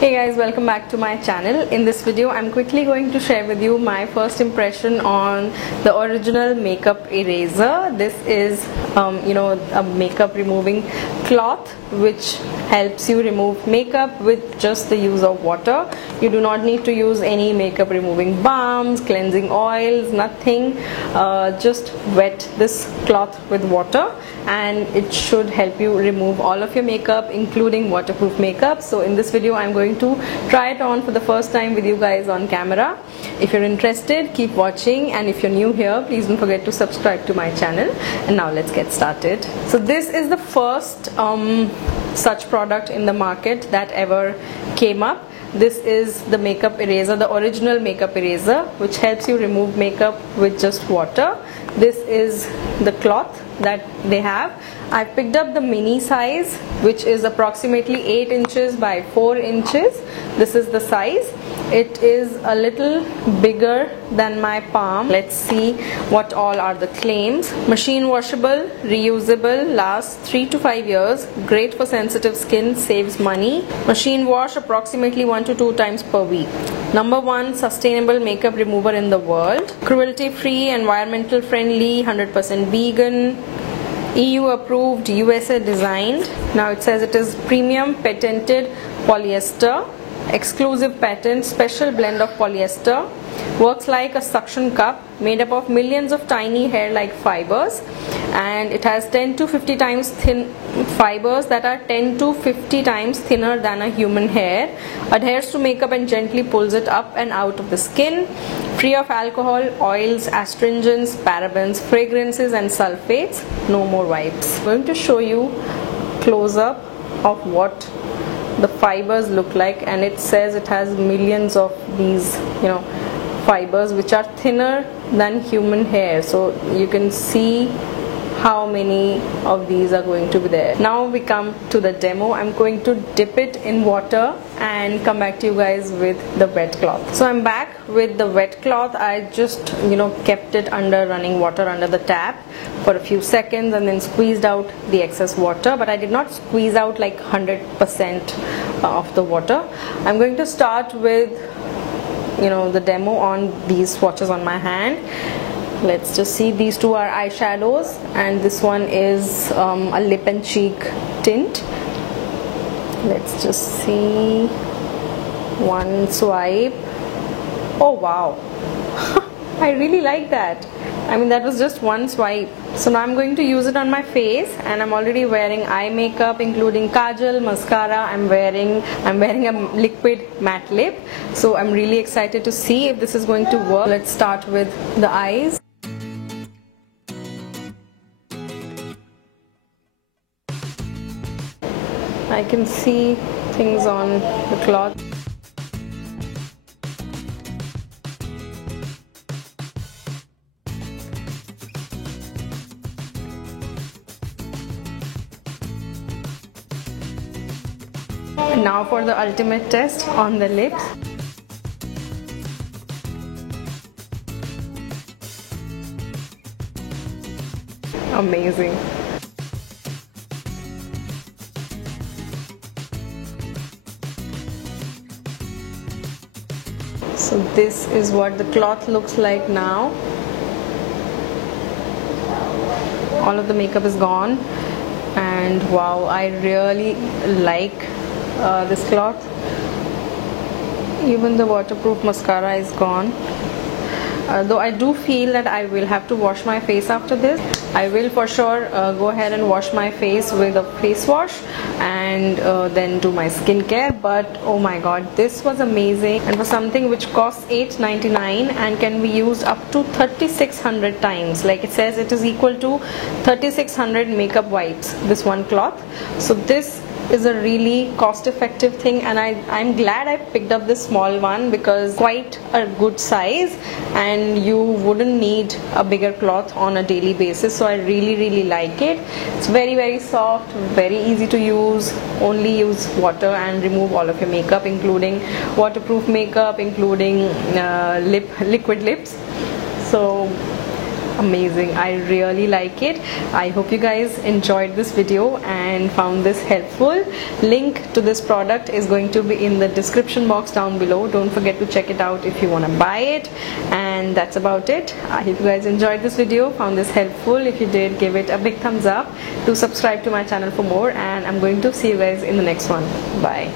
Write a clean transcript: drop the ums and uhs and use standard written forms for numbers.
Hey guys, welcome back to my channel. In this video I'm quickly going to share with you my first impression on the original makeup eraser. This is a makeup removing cloth which helps you remove makeup with just the use of water. You do not need to use any makeup removing balms, cleansing oils, nothing. Just wet this cloth with water and it should help you remove all of your makeup, including waterproof makeup. So in this video I'm going to try it on for the first time with you guys on camera. If you're interested, keep watching, and if you're new here, please don't forget to subscribe to my channel. And now let's get started. So this is the first such product in the market that ever came up. This is the makeup eraser, the original makeup eraser, which helps you remove makeup with just water. This is the cloth that they have. I picked up the mini size, which is approximately 8 inches by 4 inches. This is the size. It is a little bigger than my palm. Let's see what all are the claims. Machine washable, reusable, lasts 3 to 5 years, great for sensitive skin, saves money. Machine wash approximately 1 to 2 times per week. Number 1 sustainable makeup remover in the world. Cruelty free, environmental friendly, 100% vegan, EU approved, USA designed. Now it says it is premium patented polyester, exclusive patent, special blend of polyester, works like a suction cup, made up of millions of tiny hair-like fibers, and it has 10 to 50 times thin fibers that are 10 to 50 times thinner than a human hair, adheres to makeup and gently pulls it up and out of the skin, free of alcohol, oils, astringents, parabens, fragrances and sulfates, no more wipes. I'm going to show you close-up of what the fibers look like, and it says it has millions of these fibers which are thinner than human hair, so you can see how many of these are going to be there. Now we come to the demo. I'm going to dip it in water and come back to you guys with the wet cloth. So I'm back with the wet cloth. I just kept it under running water under the tap for a few seconds and then squeezed out the excess water, but I did not squeeze out like 100% of the water. I'm going to start with the demo on these swatches on my hand. Let's just see, these two are eyeshadows and this one is a lip and cheek tint. Let's just see, one swipe. Oh wow, I really like that. I mean, that was just one swipe. So now I'm going to use it on my face, and I'm already wearing eye makeup including kajal, mascara. I'm wearing a liquid matte lip, so I'm really excited to see if this is going to work. Let's start with the eyes. I can see things on the cloth. Now for the ultimate test on the lips. Amazing. So this is what the cloth looks like now. All of the makeup is gone, and wow, I really like this cloth. Even the waterproof mascara is gone. Though I do feel that I will have to wash my face after this. I will for sure go ahead and wash my face with a face wash and then do my skincare. But oh my god, this was amazing, and for something which costs $8.99 and can be used up to 3600 times. Like it says, it is equal to 3600 makeup wipes, this one cloth. So this is a really cost-effective thing, and I'm glad I picked up this small one because quite a good size and you wouldn't need a bigger cloth on a daily basis. So I really like it. It's very soft, very easy to use. Only use water and remove all of your makeup, including waterproof makeup, including liquid lips. So amazing. I really like it. I hope you guys enjoyed this video and found this helpful. Link to this product is going to be in the description box down below. Don't forget to check it out if you want to buy it. And that's about it. I hope you guys enjoyed this video, found this helpful. If you did, give it a big thumbs up. Do subscribe to my channel for more, and I'm going to see you guys in the next one. Bye.